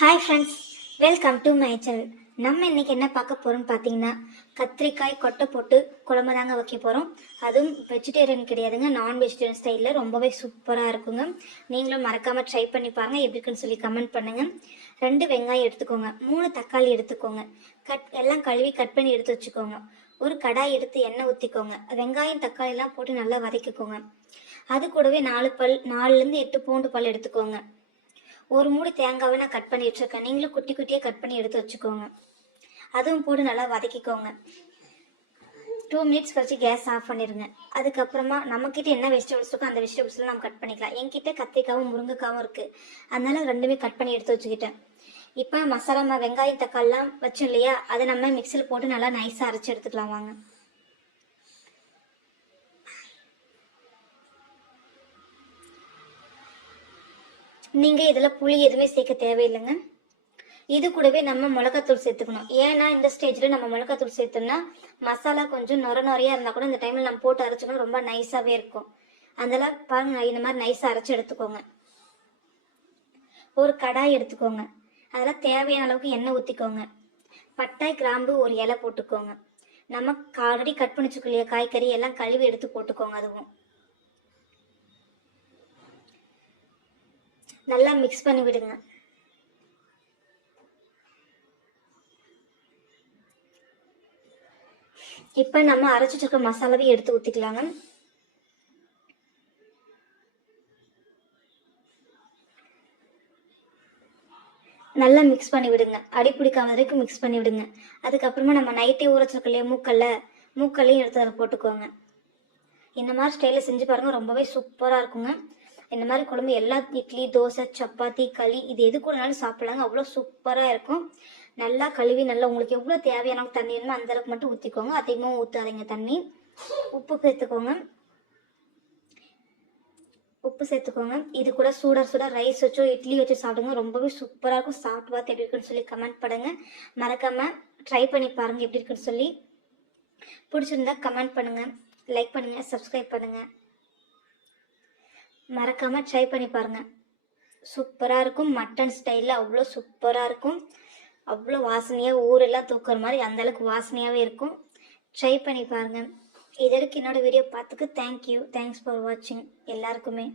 Hi friends, welcome to my channel. நம்ம இன்னைக்கு என்ன பார்க்க போகிறோம்னு பார்த்தீங்கன்னா, கத்திரிக்காய் கொட்டை போட்டு குழம்பு தாங்க வைக்க போகிறோம். அதுவும் வெஜிடேரியன் கிடையாதுங்க, நான் வெஜிடேரியன் ஸ்டைலில் ரொம்பவே சூப்பராக இருக்குங்க. நீங்களும் மறக்காமல் ட்ரை பண்ணி பாருங்கள், எப்படி இருக்குன்னு சொல்லி கமெண்ட் பண்ணுங்கள். 2 வெங்காயம் எடுத்துக்கோங்க, 3 தக்காளி எடுத்துக்கோங்க, எல்லாம் கழுவி கட் பண்ணி எடுத்து வச்சுக்கோங்க. ஒரு கடாய் எடுத்து எண்ணெய் ஊற்றிக்கோங்க. வெங்காயம் தக்காளிலாம் போட்டு நல்லா வதக்கிக்கோங்க. அது கூடவே 4லேருந்து 8 பூண்டு பல் எடுத்துக்கோங்க. ஒரு மூடி தேங்காவை நான் கட் பண்ணி வச்சுருக்கேன், நீங்களும் குட்டி குட்டியாக கட் பண்ணி எடுத்து வச்சுக்கோங்க. அதுவும் போட்டு நல்லா வதக்கிக்கோங்க. 2 மினிட்ஸ் கழிச்சு கேஸ் ஆஃப் பண்ணிடுங்க. அதுக்கப்புறமா நம்மக்கிட்ட என்ன வெஜிடபிள்ஸ் இருக்கோ அந்த வெஜிடபிள்ஸ்லாம் நம்ம கட் பண்ணிக்கலாம். என்கிட்ட கத்திரிக்காவும் முருங்கைக்காவும் இருக்குது, அதனால 2மே கட் பண்ணி எடுத்து வச்சுக்கிட்டேன். இப்போ மசாலா வெங்காயம் தக்காளிலாம் வச்சோம் இல்லையா, அதை நம்ம மிக்சியில் போட்டு நல்லா நைஸாக அரைச்சி எடுத்துக்கலாம் வாங்க. நீங்கள் இதில் புளி எதுவுமே சேர்க்க தேவையில்லைங்க. இது கூடவே நம்ம மிளகாத்தூள் சேர்த்துக்கணும். ஏன்னா இந்த ஸ்டேஜில் நம்ம மிளகாத்தூள் சேர்த்தோம்னா மசாலா கொஞ்சம் நொறையாக இருந்தால் கூட இந்த டைமில் நம்ம போட்டு அரைச்சிக்கணும், ரொம்ப நைஸாகவே இருக்கும். அதெல்லாம் பாருங்க, இந்த மாதிரி நைஸாக அரைச்சி எடுத்துக்கோங்க. ஒரு கடாய் எடுத்துக்கோங்க, அதெல்லாம் தேவையான அளவுக்கு எண்ணெய் ஊற்றிக்கோங்க. பட்டை கிராம்பு ஒரு இலை போட்டுக்கோங்க. நம்ம ஆல்ரெடி கட் பண்ணி வச்சுக்கலையா காய்கறி எல்லாம் கழுவி எடுத்து போட்டுக்கோங்க. அதுவும் நல்லா மிக்ஸ் பண்ணி விடுங்க. இப்போ நம்ம அரைச்சி வச்சிருக்க மசாலாவை எடுத்து ஊற்றிக்கலாங்க. நல்லா மிக்ஸ் பண்ணி விடுங்க, அடி பிடிக்காம வரைக்கும் மிக்ஸ் பண்ணி விடுங்க. அதுக்கப்புறமா நம்ம நைட்டே ஊற வச்சிருக்கலையே மூக்கல்லையும் எடுத்து அதில் போட்டுக்கோங்க. இந்த மாதிரி ஸ்டைலில் செஞ்சு பாருங்கள், ரொம்பவே சூப்பராக இருக்குங்க. இந்த மாதிரி குழம்பு எல்லா இட்லி தோசை சப்பாத்தி களி இது எது கூடனாலும் சாப்பிடலாங்க, அவ்வளோ சூப்பராக இருக்கும். நல்லா கழுவி நல்லா உங்களுக்கு எவ்வளோ தேவையான தண்ணி வேணுமோ அந்த அளவுக்கு மட்டும் ஊற்றிக்கோங்க, அதிகமாக ஊற்றாதீங்க தண்ணி. உப்பு சேர்த்துக்கோங்க. இது கூட சூடாக ரைஸ் வச்சோ இட்லி வச்சு சாப்பிடுங்க, ரொம்பவே சூப்பராக இருக்கும். சாப்பிட்டு பார்த்து எப்படி இருக்குன்னு சொல்லி கமெண்ட் பண்ணுங்க. மறக்காமல் ட்ரை பண்ணி பாருங்கள் எப்படி இருக்குன்னு சொல்லி. பிடிச்சிருந்தா கமெண்ட் பண்ணுங்கள், லைக் பண்ணுங்கள், சப்ஸ்கிரைப் பண்ணுங்கள். மறக்காமல் ட்ரை பண்ணி பாருங்கள், சூப்பராக இருக்கும். மட்டன் ஸ்டைலில் அவ்வளோ சூப்பராக இருக்கும், அவ்வளோ வாசனையாக ஊரெல்லாம் தூக்குற மாதிரி அந்தளவுக்கு வாசனையாகவே இருக்கும். ட்ரை பண்ணி பாருங்கள். இதற்கு என்னோடய வீடியோ பார்த்துக்கு தேங்க்யூ. தேங்க்ஸ் ஃபார் வாட்சிங் எல்லாருக்குமே.